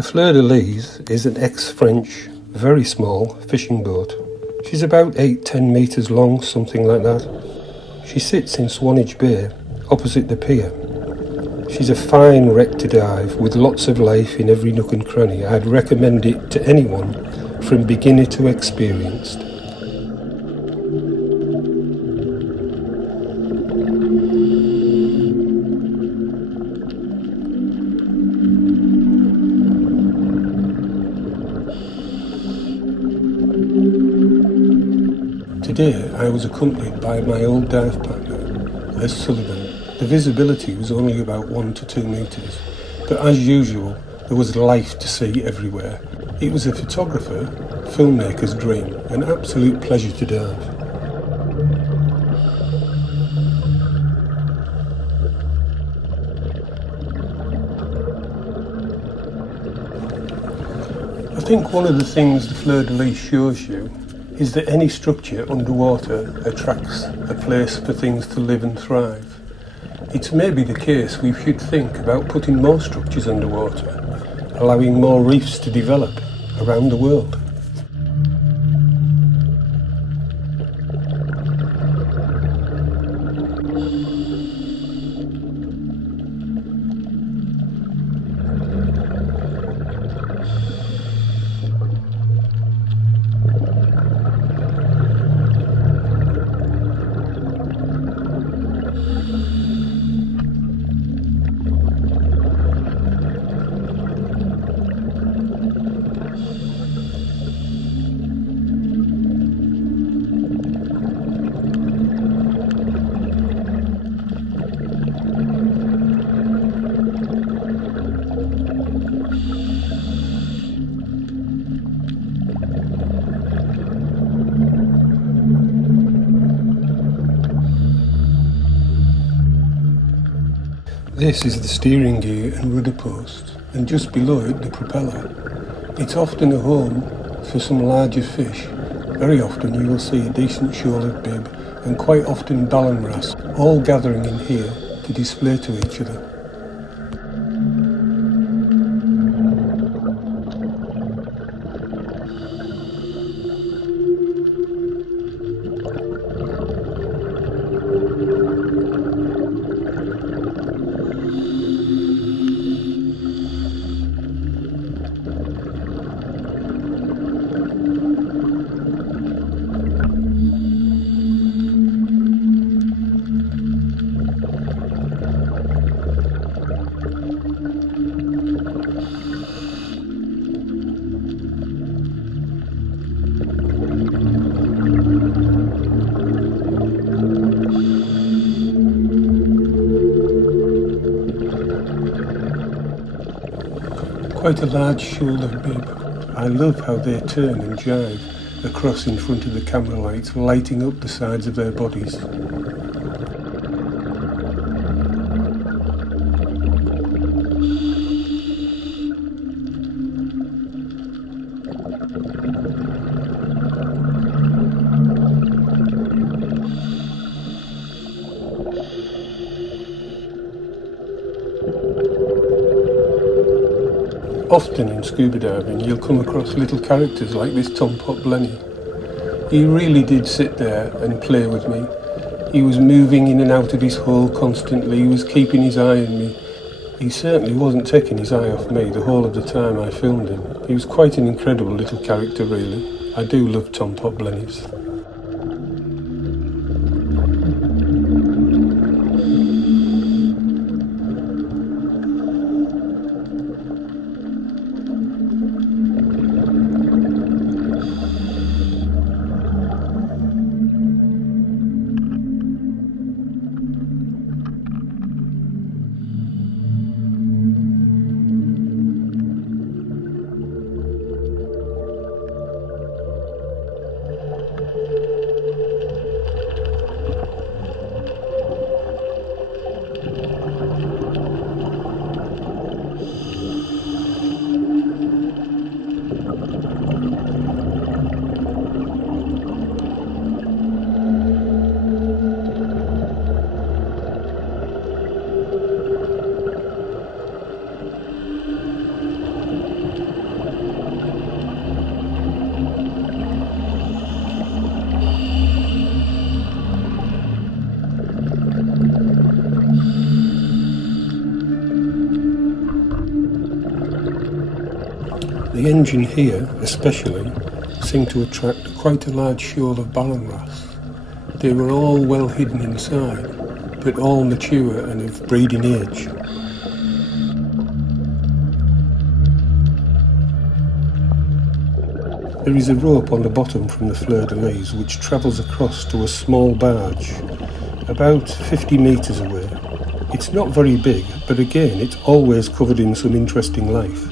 The Fleur de Lys is an ex-French, very small fishing boat. She's about 8-10 metres long, something like that. She sits in Swanage Bay, opposite the pier. She's a fine wreck to dive, with lots of life in every nook and cranny. I'd recommend it to anyone, from beginner to experienced. Today I was accompanied by my old dive partner, Les Sullivan. The visibility was only about 1 to 2 metres, but as usual there was life to see everywhere. It was a photographer, filmmaker's dream, an absolute pleasure to dive. I think one of the things the Fleur de Lys shows you is that any structure underwater attracts a place for things to live and thrive. It's maybe the case we should think about putting more structures underwater, allowing more reefs to develop around the world. This is the steering gear and rudder post, and just below it the propeller. It's often a home for some larger fish. Very often you will see a decent shoal of bib and quite often ballan wrasse, all gathering in here to display to each other. Quite a large shoal of bib. I love how they turn and jive across in front of the camera lights, lighting up the sides of their bodies. Often in scuba diving you'll come across little characters like this Tom-Pot Blenny. He really did sit there and play with me. He was moving in and out of his hole constantly, he was keeping his eye on me. He certainly wasn't taking his eye off me the whole of the time I filmed him. He was quite an incredible little character really. I do love Tom-Pot Blennies. The engine here, especially, seemed to attract quite a large shoal of ballan wrasse. They were all well hidden inside, but all mature and of breeding age. There is a rope on the bottom from the Fleur de Lys which travels across to a small barge, about 50 metres away. It's not very big, but again it's always covered in some interesting life.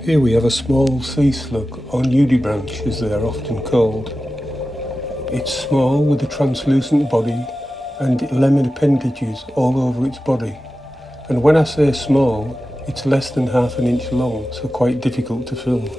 Here we have a small sea slug, or nudibranch as they are often called. It's small with a translucent body and lemon appendages all over its body. And when I say small, it's less than half an inch long, so quite difficult to film.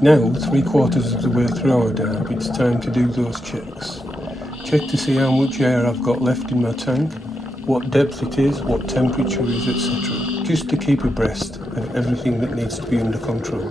Now, 3/4 of the way through our dive, it's time to do those checks. Check to see how much air I've got left in my tank, what depth it is, what temperature it is, etc. Just to keep abreast of everything that needs to be under control.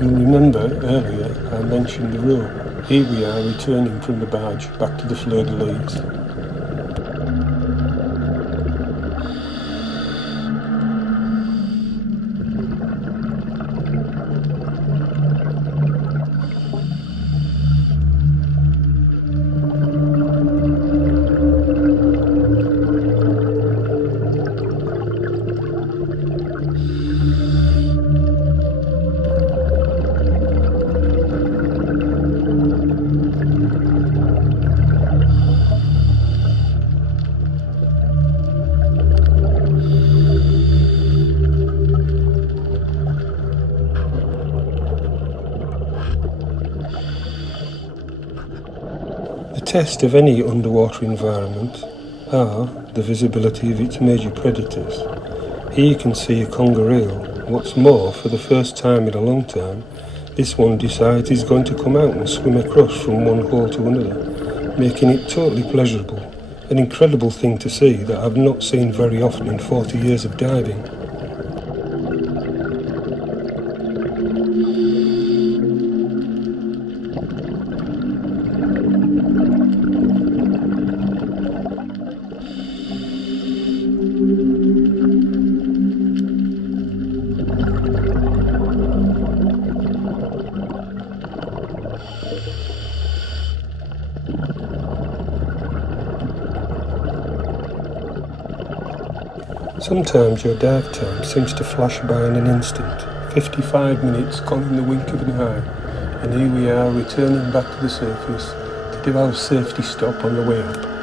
You'll remember earlier I mentioned the rope. Here we are returning from the barge back to the Fleur de Lys. The test of any underwater environment are the visibility of its major predators. Here you can see a conger eel. What's more, for the first time in a long time, this one decides he's going to come out and swim across from one hole to another, making it totally pleasurable. An incredible thing to see that I've not seen very often in 40 years of diving. Sometimes your dive time seems to flash by in an instant. 55 minutes gone in the wink of an eye, and here we are returning back to the surface to do our safety stop on the way up.